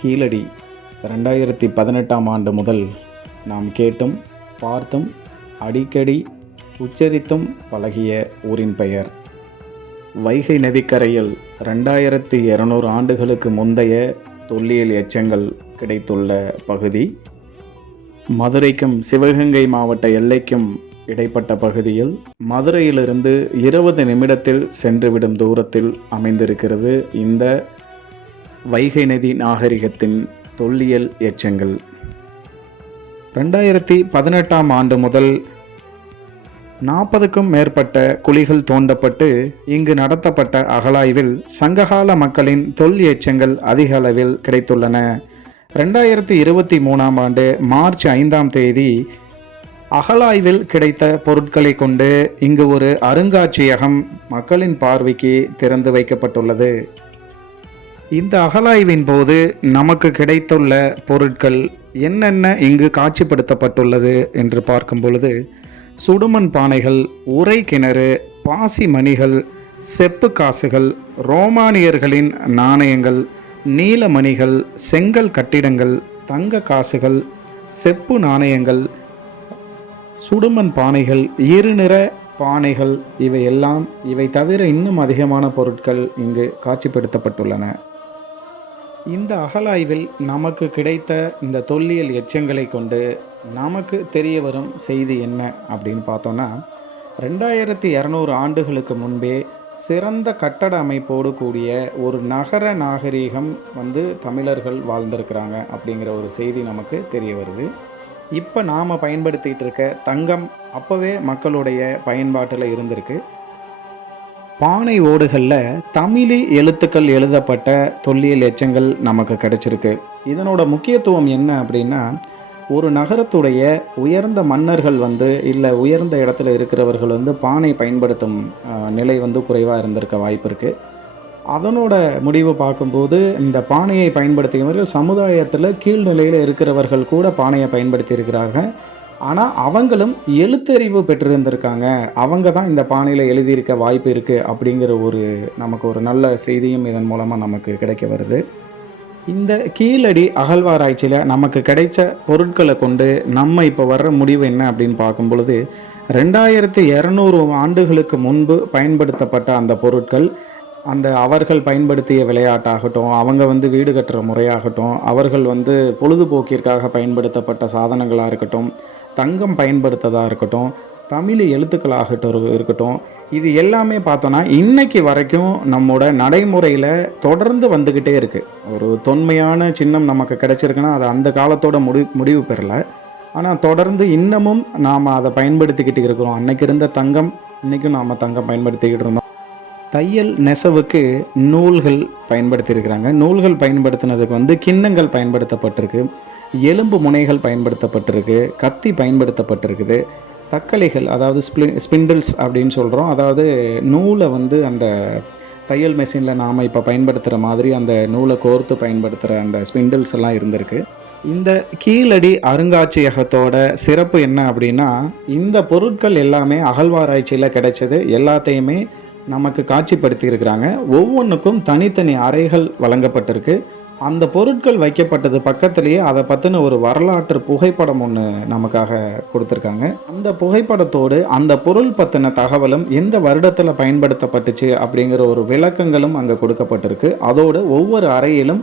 கீழடி 2018ஆம் ஆண்டு முதல் நாம் கேட்டும் பார்த்தும் அடிக்கடி உச்சரித்தும் பழகிய ஊரின் பெயர். வைகை நதிக்கரையில் 2200 ஆண்டுகளுக்கு முந்தைய தொல்லியல் எச்சங்கள் கிடைத்துள்ள பகுதி. மதுரைக்கும் சிவகங்கை மாவட்ட எல்லைக்கும் இடைப்பட்ட பகுதியில் மதுரையிலிருந்து 20 நிமிடத்தில் சென்றுவிடும் தூரத்தில் அமைந்திருக்கிறது இந்த வைகை நதி நாகரிகத்தின் தொல்லியல் எச்சங்கள். 2018ஆம் ஆண்டு முதல் 40க்கும் மேற்பட்ட குழிகள் தோண்டப்பட்டு இங்கு நடத்தப்பட்ட அகழாய்வில் சங்ககால மக்களின் தொல் எச்சங்கள் அதிக அளவில் கிடைத்துள்ளன. 2023ஆம் ஆண்டு மார்ச் 5ஆம் தேதி அகழாய்வில் கிடைத்த பொருட்களை கொண்டு இங்கு ஒரு அருங்காட்சியகம் மக்களின் பார்வைக்கு திறந்து வைக்கப்பட்டுள்ளது. இந்த அகழாய்வின் போது நமக்கு கிடைத்துள்ள பொருட்கள் என்னென்ன இங்கு காட்சிப்படுத்தப்பட்டுள்ளது என்று பார்க்கும் பொழுது, சுடுமண் பானைகள், உறை கிணறு, பாசி மணிகள், செப்பு காசுகள், ரோமானியர்களின் நாணயங்கள், நீலமணிகள், செங்கல் கட்டிடங்கள், தங்க காசுகள், செப்பு நாணயங்கள், சுடுமண் பானைகள், இருநிற பானைகள், இவை தவிர இன்னும் அதிகமான பொருட்கள் இங்கு காட்சிப்படுத்தப்பட்டுள்ளன. இந்த அகழாய்வில் நமக்கு கிடைத்த இந்த தொல்லியல் எச்சங்களை கொண்டு நமக்கு தெரிய வரும் செய்தி என்ன அப்படின்னு பார்த்தோன்னா, 2200 ஆண்டுகளுக்கு முன்பே சிறந்த கட்டட அமைப்போடு கூடிய ஒரு நகர நாகரீகம் தமிழர்கள் வாழ்ந்திருக்கிறாங்க அப்படிங்கிற ஒரு செய்தி நமக்கு தெரிய வருது. இப்போ நாம் பயன்படுத்திகிட்டு இருக்க தங்கம் அப்போவே மக்களுடைய பயன்பாட்டில் இருந்திருக்கு. பானை ஓடுகளில் தமிழி எழுத்துக்கள் எழுதப்பட்ட தொல்லியல் எச்சங்கள் நமக்கு கிடைச்சிருக்கு. இதனோட முக்கியத்துவம் என்ன அப்படின்னா, ஒரு நகரத்துடைய உயர்ந்த மன்னர்கள் இல்லை உயர்ந்த இடத்துல இருக்கிறவர்கள் பானை பயன்படுத்தும் நிலை குறைவாக இருந்திருக்க வாய்ப்பு இருக்குது. அதனோட முடிவு பார்க்கும்போது இந்த பானையை பயன்படுத்தியவர்கள் சமுதாயத்தில் கீழ்நிலையில் இருக்கிறவர்கள் கூட பானையை பயன்படுத்தி இருக்கிறார்கள். ஆனால் அவங்களும் எழுத்தறிவு பெற்றிருந்திருக்காங்க. அவங்க தான் இந்த பானையில் எழுதியிருக்க வாய்ப்பு இருக்குது அப்படிங்கிற நமக்கு ஒரு நல்ல செய்தியும் இதன் மூலமாக நமக்கு கிடைக்க வருது. இந்த கீழடி அகழ்வாராய்ச்சியில் நமக்கு கிடைச்ச பொருட்களை கொண்டு நம்ம இப்போ வர்ற முடிவு என்ன அப்படின்னு பார்க்கும் பொழுது, 2200 ஆண்டுகளுக்கு முன்பு பயன்படுத்தப்பட்ட அந்த பொருட்கள், அவர்கள் பயன்படுத்திய விளையாட்டாகட்டும், அவங்க வீடு கட்டுற முறையாகட்டும், அவர்கள் பொழுதுபோக்கிற்காக பயன்படுத்தப்பட்ட சாதனங்களாக இருக்கட்டும், தங்கம் பயன்படுத்ததாக இருக்கட்டும், தமிழ் எழுத்துக்களாகட்டும் இருக்கட்டும், இது எல்லாமே பார்த்தோன்னா இன்னைக்கு வரைக்கும் நம்மோட நடைமுறையில் தொடர்ந்து வந்துக்கிட்டே இருக்குது. ஒரு தொன்மையான சின்னம் நமக்கு கிடைச்சிருக்குன்னா அது அந்த காலத்தோட முடிவு பெறலை. ஆனால் தொடர்ந்து இன்னமும் நாம் அதை பயன்படுத்திக்கிட்டு இருக்கிறோம். அன்னைக்கு இருந்த தங்கம் இன்றைக்கும் நாம் தங்கம் பயன்படுத்திக்கிட்டு இருந்தோம். தையல் நெசவுக்கு நூல்கள் பயன்படுத்தியிருக்கிறாங்க. நூல்கள் பயன்படுத்தினதுக்கு கிண்ணங்கள் பயன்படுத்தப்பட்டிருக்கு, எலும்பு முனைகள் பயன்படுத்தப்பட்டிருக்கு, கத்தி பயன்படுத்தப்பட்டிருக்குது, தக்கலைகள் அதாவது ஸ்பிண்டில்ஸ் அப்படின்னு சொல்கிறோம். அதாவது நூலை அந்த தையல் மெஷினில் நாம் இப்போ பயன்படுத்துகிற மாதிரி அந்த நூலை கோர்த்து பயன்படுத்துகிற அந்த ஸ்பிண்டில்ஸ் எல்லாம் இருந்திருக்கு. இந்த கீழடி அருங்காட்சியகத்தோட சிறப்பு என்ன அப்படின்னா, இந்த பொருட்கள் எல்லாமே அகழ்வாராய்ச்சியில் கிடைச்சது எல்லாத்தையுமே நமக்கு காட்சிப்படுத்தி இருக்கிறாங்க. ஒவ்வொன்றுக்கும் தனித்தனி அறைகள் வழங்கப்பட்டிருக்கு. அந்த பொருட்கள் வைக்கப்பட்டது பக்கத்திலேயே அதை பற்றின ஒரு வரலாற்று புகைப்படம் ஒன்று நமக்காக கொடுத்துருக்காங்க. அந்த புகைப்படத்தோடு அந்த பொருள் பற்றின தகவலும் எந்த வருடத்தில் பயன்படுத்தப்பட்டுச்சு அப்படிங்கிற ஒரு விளக்கங்களும் அங்கே கொடுக்கப்பட்டிருக்கு. அதோடு ஒவ்வொரு அறையிலும்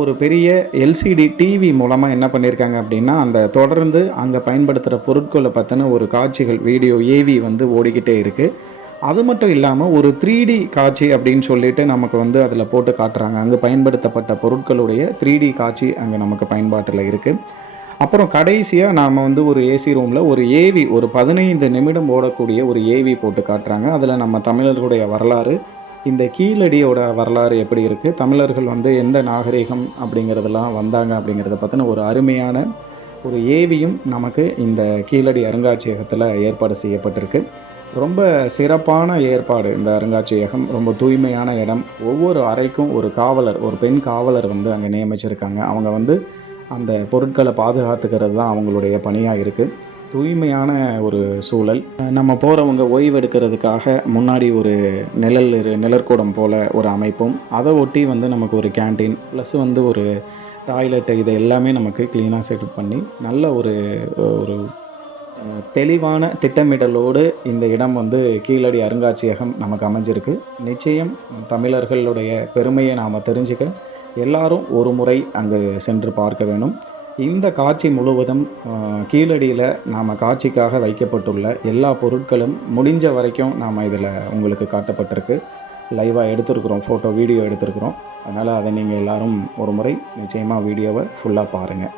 ஒரு பெரிய எல்சிடி டிவி மூலமாக என்ன பண்ணியிருக்காங்க அப்படின்னா, அந்த தொடர்ந்து அங்கே பயன்படுத்துகிற பொருட்களை பற்றின ஒரு காட்சிகள் வீடியோ ஏவி ஓடிக்கிட்டே இருக்குது. அது மட்டும் இல்லாமல் ஒரு 3D காட்சி அப்படின்னு சொல்லிட்டு நமக்கு அதில் போட்டு காட்டுறாங்க. அங்கே பயன்படுத்தப்பட்ட பொருட்களுடைய 3D காட்சி அங்கே நமக்கு பயன்பாட்டில் இருக்குது. அப்புறம் கடைசியாக நாம் ஒரு ஏசி ரூமில் ஒரு ஏவி, ஒரு 15 நிமிடம் ஓடக்கூடிய ஒரு ஏவி போட்டு காட்டுறாங்க. அதில் நம்ம தமிழர்களுடைய வரலாறு, இந்த கீழடியோட வரலாறு எப்படி இருக்குது, தமிழர்கள் எந்த நாகரிகம் அப்படிங்கிறதெல்லாம் வந்தாங்க அப்படிங்கிறத பற்றின ஒரு அருமையான ஒரு ஏவியும் நமக்கு இந்த கீழடி அருங்காட்சியகத்தில் ஏற்பாடு செய்யப்பட்டிருக்கு. ரொம்ப சிறப்பான ஏற்பாடு இந்த அருங்காட்சியகம். ரொம்ப தூய்மையான இடம். ஒவ்வொரு அறைக்கும் ஒரு காவலர், ஒரு பெண் காவலர் அங்கே நியமிச்சிருக்காங்க. அவங்க அந்த பொருட்களை பாதுகாத்துக்கிறது தான் அவங்களுடைய பணியாக இருக்குது. தூய்மையான ஒரு சூழல். நம்ம போகிறவங்க ஓய்வெடுக்கிறதுக்காக முன்னாடி ஒரு நிழற்கூடம் போல் ஒரு அமைப்பும், அதை ஒட்டி நமக்கு ஒரு கேண்டீன் ப்ளஸ் ஒரு டாய்லெட்டு இது எல்லாமே நமக்கு க்ளீனாக செட்டப் பண்ணி நல்ல ஒரு ஒரு தெளிவான திட்டமிடலோடு இந்த இடம் வந்து கீழடி அருங்காட்சியகம் நமக்கு அமைஞ்சிருக்கு. நிச்சயம் தமிழர்களுடைய பெருமையை நாம் தெரிஞ்சுக்க எல்லாரும் ஒரு முறை அங்கு சென்று பார்க்க வேணும். இந்த காட்சி முழுவதும் கீழடியில் நாம் காட்சிக்காக வைக்கப்பட்டுள்ள எல்லா பொருட்களும் முடிஞ்ச வரைக்கும் நாம் இதில் உங்களுக்கு காட்டப்பட்டிருக்கு. லைவாக எடுத்திருக்கிறோம், ஃபோட்டோ வீடியோ எடுத்திருக்கிறோம். அதனால் அதை நீங்கள் எல்லோரும் ஒரு முறை நிச்சயமாக வீடியோவை ஃபுல்லாக பாருங்கள்.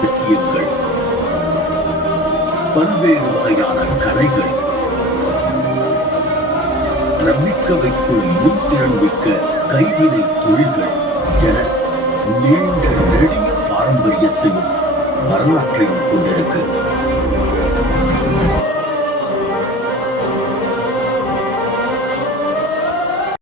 இலக்கியங்கள், பல்வேறு வகையான கலைகள், பிரமிக்க வைக்கும் முன்திறன் மிக்க கைவினை தொழில்கள் என நீண்ட நெடிய பாரம்பரியத்தையும் வரலாற்றையும் கொண்டிருக்கு.